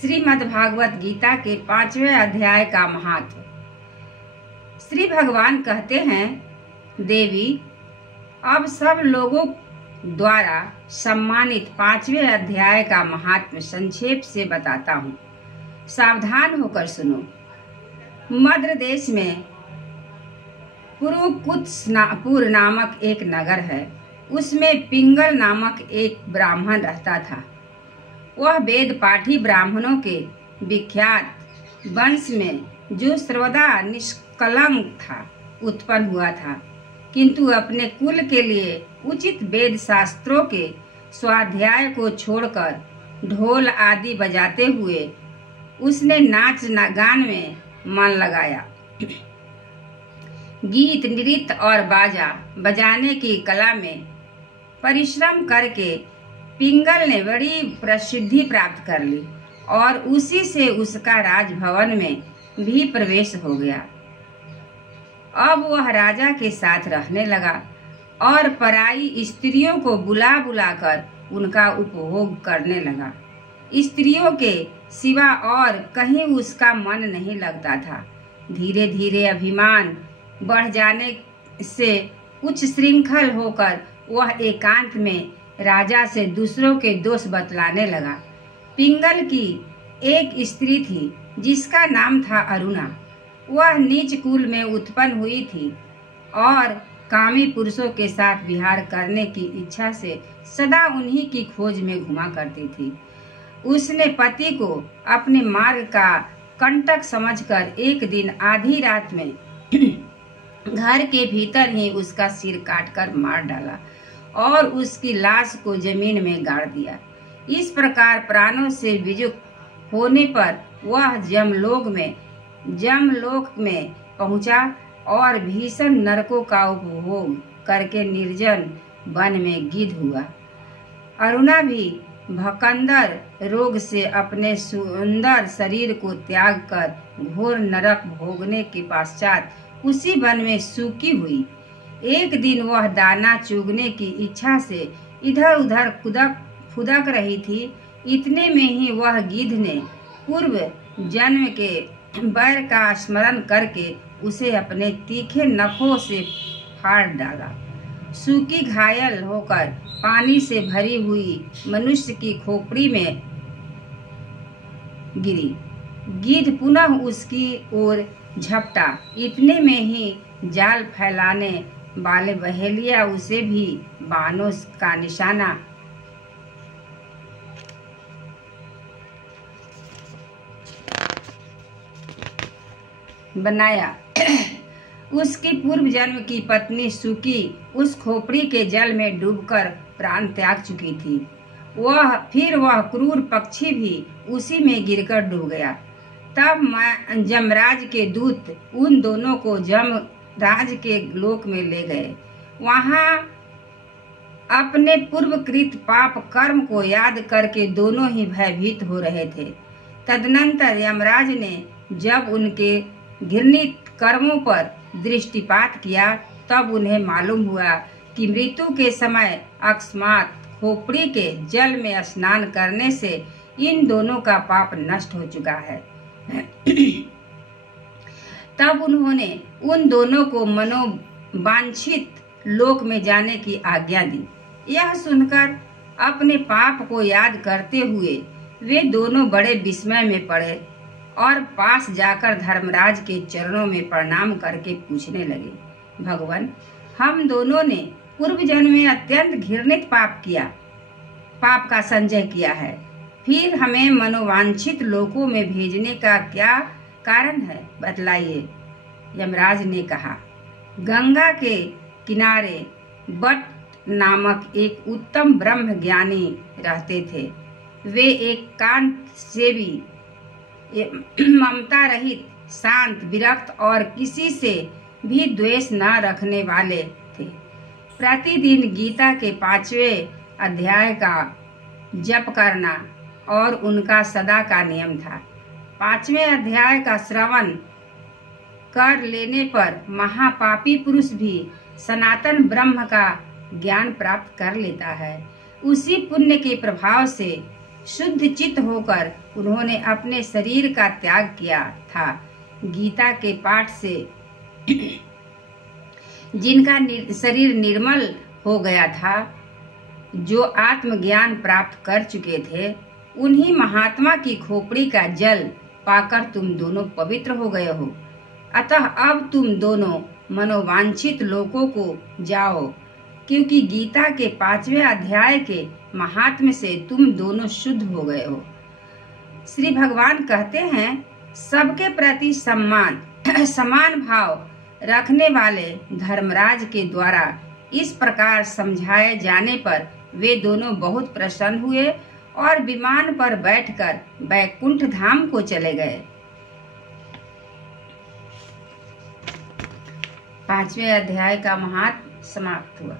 श्रीमद्भागवत गीता के 5वें अध्याय का महात्म। श्री भगवान कहते हैं, देवी, अब सब लोगों द्वारा सम्मानित 5वें अध्याय का महात्म संक्षेप से बताता हूँ। सावधान होकर सुनो। मद्र देश में पुरुकुत्सपुर नामक एक नगर है। उसमें पिंगल नामक एक ब्राह्मण रहता था। वह वेद पाठी ब्राह्मणों के विख्यात वंश में, जो सर्वदा निष्कलंक था, उत्पन्न हुआ था, किंतु अपने कुल के लिए उचित वेद शास्त्रों के स्वाध्याय को छोड़कर ढोल आदि बजाते हुए उसने नाच गान में मन लगाया। गीत, नृत्य और बाजा बजाने की कला में परिश्रम करके पिंगल ने बड़ी प्रसिद्धि प्राप्त कर ली और उसी से उसका राजभवन में भी प्रवेश हो गया। अब वह राजा के साथ रहने लगा और पराई स्त्रियों को बुला बुलाकर उनका उपभोग करने लगा। स्त्रियों के सिवा और कहीं उसका मन नहीं लगता था। धीरे धीरे अभिमान बढ़ जाने से उच्च श्रृंखल होकर वह एकांत में राजा से दूसरों के दोष बतलाने लगा। पिंगल की एक स्त्री थी जिसका नाम था अरुणा। वह नीच कुल में उत्पन्न हुई थी और कामी पुरुषों के साथ विहार करने की इच्छा से सदा उन्हीं की खोज में घुमा करती थी। उसने पति को अपने मार्ग का कंटक समझकर एक दिन आधी रात में घर के भीतर ही उसका सिर काटकर मार डाला और उसकी लाश को जमीन में गाड़ दिया। इस प्रकार प्राणों से विमुख होने पर वह जमलोक में पहुंचा और भीषण नरकों का उपभोग करके निर्जन वन में गिद्ध हुआ। अरुणा भी भकंदर रोग से अपने सुंदर शरीर को त्याग कर घोर नरक भोगने के पश्चात उसी वन में सूखी हुई। एक दिन वह दाना चुगने की इच्छा से इधर उधर फुदक रही थी। इतने में ही वह गिद्ध ने पूर्व जन्म के बैर का स्मरण करके उसे अपने तीखे नखों से फाड़ डाला। सूखी घायल होकर पानी से भरी हुई मनुष्य की खोपड़ी में गिरी। गिद्ध पुनः उसकी ओर झपटा। इतने में ही जाल फैलाने वाले बहेलिया उसे भी बाणों का निशाना बनाया। उसकी पूर्व जन्म की पत्नी सुकी उस खोपड़ी के जल में डूबकर प्राण त्याग चुकी थी। वह क्रूर पक्षी भी उसी में गिरकर डूब गया। तब जमराज के दूत उन दोनों को जमराज के लोक में ले गए। वहां अपने पूर्वकृत पाप कर्म को याद करके दोनों ही भयभीत हो रहे थे। तदनंतर यमराज ने जब उनके घृणित कर्मों पर दृष्टिपात किया, तब उन्हें मालूम हुआ कि मृत्यु के समय अकस्मात खोपड़ी के जल में स्नान करने से इन दोनों का पाप नष्ट हो चुका है। तब उन्होंने उन दोनों को मनोवांछित लोक में जाने की आज्ञा दी। यह सुनकर अपने पाप को याद करते हुए वे दोनों बड़े विस्मय में पड़े और पास जाकर धर्मराज के चरणों में प्रणाम करके पूछने लगे, भगवान, हम दोनों ने पूर्व जन्म में अत्यंत घृणित पाप का संचय किया है। फिर हमें मनोवांछित लोकों में भेजने का क्या कारण है, बतलाइए। यमराज ने कहा, गंगा के किनारे बट नामक एक उत्तम ब्रह्म ज्ञानी रहते थे। वे एकांत सेवी, ममता रहित, शांत, विरक्त और किसी से भी द्वेष न रखने वाले थे। प्रतिदिन गीता के 5वें अध्याय का जप करना और उनका सदा का नियम था। 5वें अध्याय का श्रवण कर लेने पर महापापी पुरुष भी सनातन ब्रह्म का ज्ञान प्राप्त कर लेता है। उसी पुण्य के प्रभाव से शुद्ध चित्त होकर उन्होंने अपने शरीर का त्याग किया था। गीता के पाठ से जिनका शरीर निर्मल हो गया था, जो आत्मज्ञान प्राप्त कर चुके थे, उन्हीं महात्मा की खोपड़ी का जल पाकर तुम दोनों पवित्र हो गए हो। अतः अब तुम दोनों मनोवांछित लोकों को जाओ, क्योंकि गीता के 5वें अध्याय के महात्म्य से तुम दोनों शुद्ध हो गए हो। श्री भगवान कहते हैं, सबके प्रति समान भाव रखने वाले धर्मराज के द्वारा इस प्रकार समझाए जाने पर वे दोनों बहुत प्रसन्न हुए और विमान पर बैठकर वैकुंठ धाम को चले गए। 5वें अध्याय का महात्म्य समाप्त हुआ।